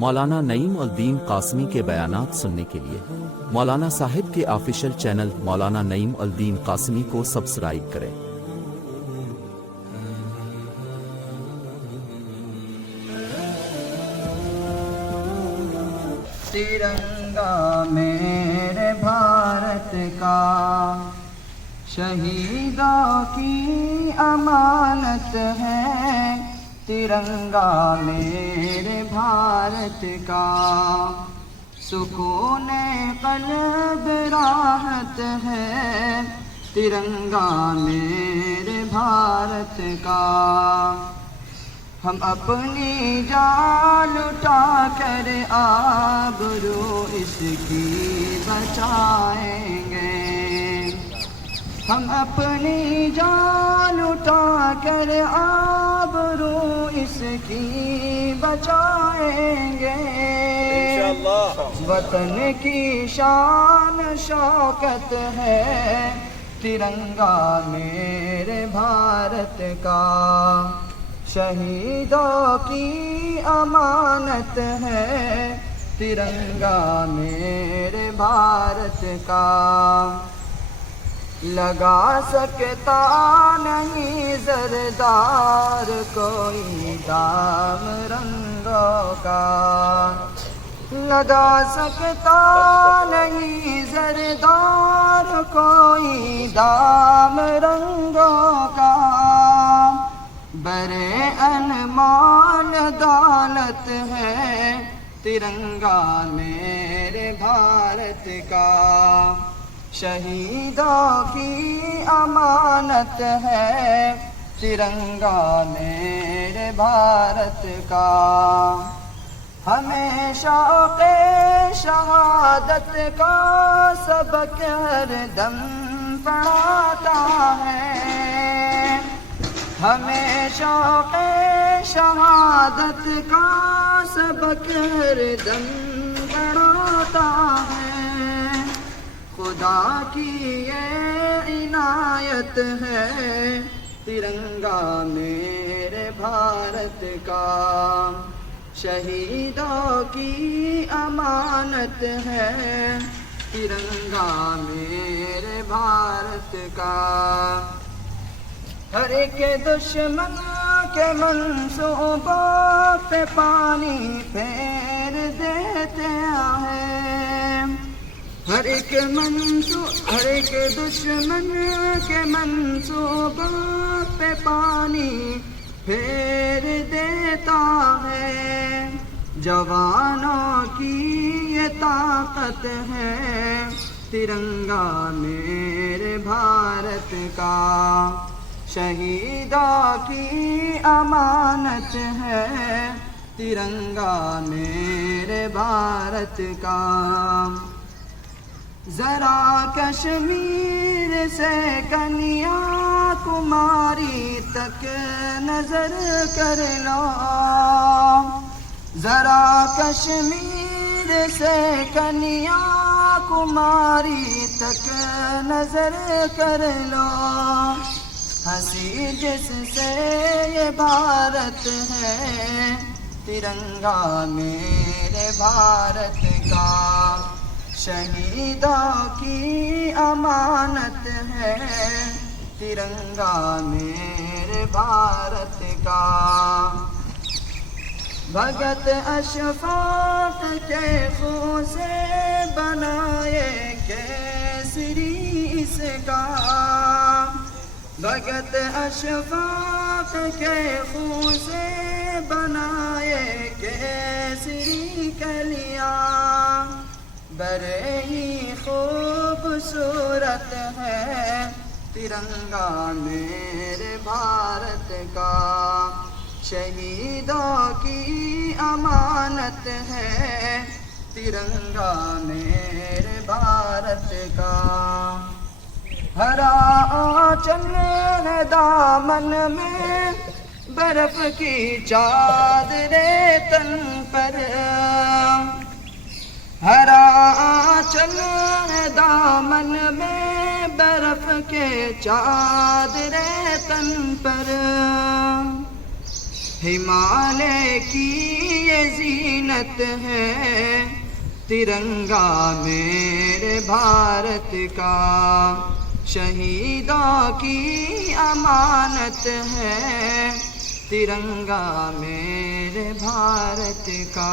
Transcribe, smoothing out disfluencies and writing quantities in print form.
مولانا نعیم الدین قاسمی کے بیانات سننے کے لیے مولانا صاحب کے آفیشیل چینل مولانا نعیم الدین قاسمی کو سبسکرائب کریں۔ ترنگا میرے بھارت کا شہیدوں کی امانت ہے، ترنگا میرے بھارت کا سکون قلب راحت ہے، ترنگا میرے بھارت کا ہم اپنی جان لٹا کر آبرو اس کی بچائیں گے، ہم اپنی جان لٹا کر آبرو اس کی بچائیں گے، وطن کی شان شوکت ہے، ترنگا میرے بھارت کا شہیدوں کی امانت ہے، ترنگا میرے بھارت کا لگا سکتا نہیں زردار کوئی دام رنگوں کا، لگا سکتا نہیں زردار کوئی دام رنگوں کا، برے انمول دولت ہے، ترنگا میرے بھارت کا شہیدوں کی امانت ہے، ترنگا میرے بھارت کا ہمیں شوق شہادت کا سبق ہر دم پڑھاتا ہے، ہمیں شوق شہادت کا سبق ہر دم پڑھاتا ہے، خدا کی یہ عنایت ہے، ترنگا میرے بھارت کا شہیدوں کی امانت ہے، ترنگا میرے بھارت کا ہر ایک دشمن کے منصوبوں پہ پانی پھیر دیتے ہیں، ہر ایک دشمن کے منصوبوں پہ پانی پھیر دیتا ہے، جوانوں کی یہ طاقت ہے، ترنگا میرے بھارت کا شہیدوں کی امانت ہے، ترنگا میرے بھارت کا ذرا کشمیر سے کنیا کماری تک نظر کر لو، ذرا کشمیر سے کنیا کماری تک نظر کر لو، ہنسی جس سے یہ بھارت ہے، ترنگا میرے بھارت کا شہیدوں کی امانت ہے، ترنگا میرے بھارت کا بھگت اشفاق کے خون سے بنائے کیسری اس کا، بھگت اشفاق کے خون سے بنائے کیسری کلیاں، بڑے ہی خوبصورت ہے، ترنگا میرے بھارت کا شہیدوں کی امانت ہے، ترنگا میرے بھارت کا ہرا آنچل ہے دامن میں برف کی چادریں تن پر، ہرا آنچل ہے دامن میں برف کے چادریں تن پر، ہمالیہ کی یہ زینت ہے، ترنگا میرے بھارت کا، شہیدوں کی امانت ہے، ترنگا میرے بھارت کا۔